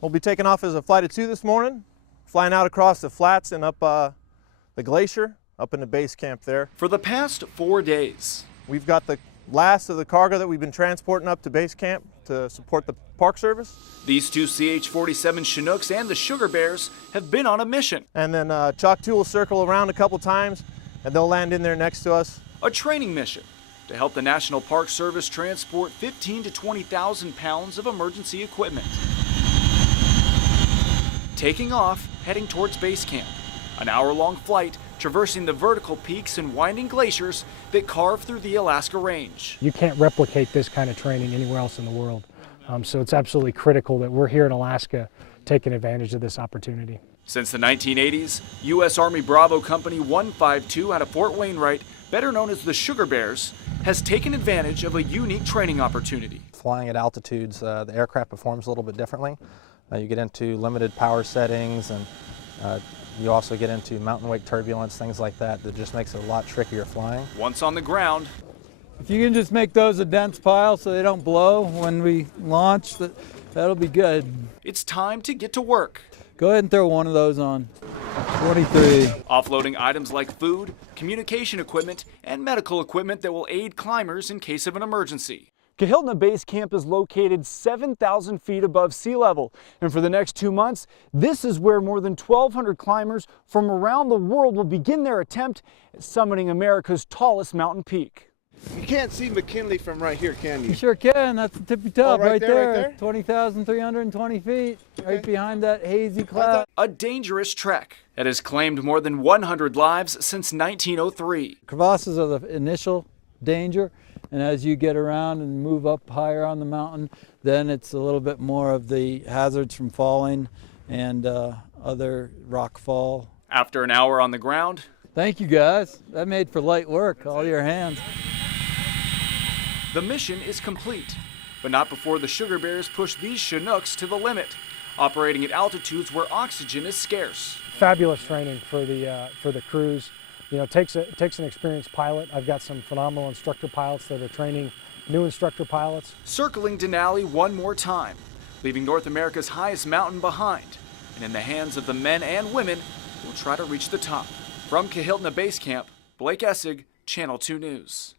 We'll be taking off as a flight of 2 this morning, flying out across the flats and up the glacier, up in the base camp there. For the past 4 days, we've got the last of the cargo that we've been transporting up to base camp to support the Park Service. These two CH-47 Chinooks and the Sugar Bears have been on a mission. And then Choctaw will circle around a couple times and they'll land in there next to us. A training mission to help the National Park Service transport 15,000 to 20,000 pounds of emergency equipment. Taking off, heading towards base camp. An hour-long flight traversing the vertical peaks and winding glaciers that carve through the Alaska Range. You can't replicate this kind of training anywhere else in the world. So it's absolutely critical that we're here in Alaska taking advantage of this opportunity. Since the 1980s, U.S. Army Bravo Company 152 out of Fort Wainwright, better known as the Sugar Bears, has taken advantage of a unique training opportunity. Flying at altitudes, the aircraft performs a little bit differently. You get into limited power settings, and you also get into mountain wake turbulence, things like that just makes it a lot trickier flying. Once on the ground, if you can just make those a dense pile so they don't blow when we launch, that'll be good. It's time to get to work. Go ahead and throw one of those on. 23. Offloading items like food, communication equipment, and medical equipment that will aid climbers in case of an emergency. Kahiltna Base Camp is located 7,000 feet above sea level, and for the next 2 months, this is where more than 1,200 climbers from around the world will begin their attempt at summiting America's tallest mountain peak. You can't see McKinley from right here, can you? You sure can. That's the tippy top right there, right there? 20,320 feet, right behind that hazy cloud. A dangerous trek that has claimed more than 100 lives since 1903. Crevasses are the initial danger, and as you get around and move up higher on the mountain, then it's a little bit more of the hazards from falling and other rock fall. After an hour on the ground. Thank you guys. That made for light work, all your hands. The mission is complete, but not before the Sugar Bears push these Chinooks to the limit, operating at altitudes where oxygen is scarce. Fabulous training for the crews. You know, it takes an experienced pilot. I've got some phenomenal instructor pilots that are training new instructor pilots. Circling Denali one more time, leaving North America's highest mountain behind, and in the hands of the men and women who will try to reach the top. From Kahiltna Base Camp, Blake Essig, Channel 2 News.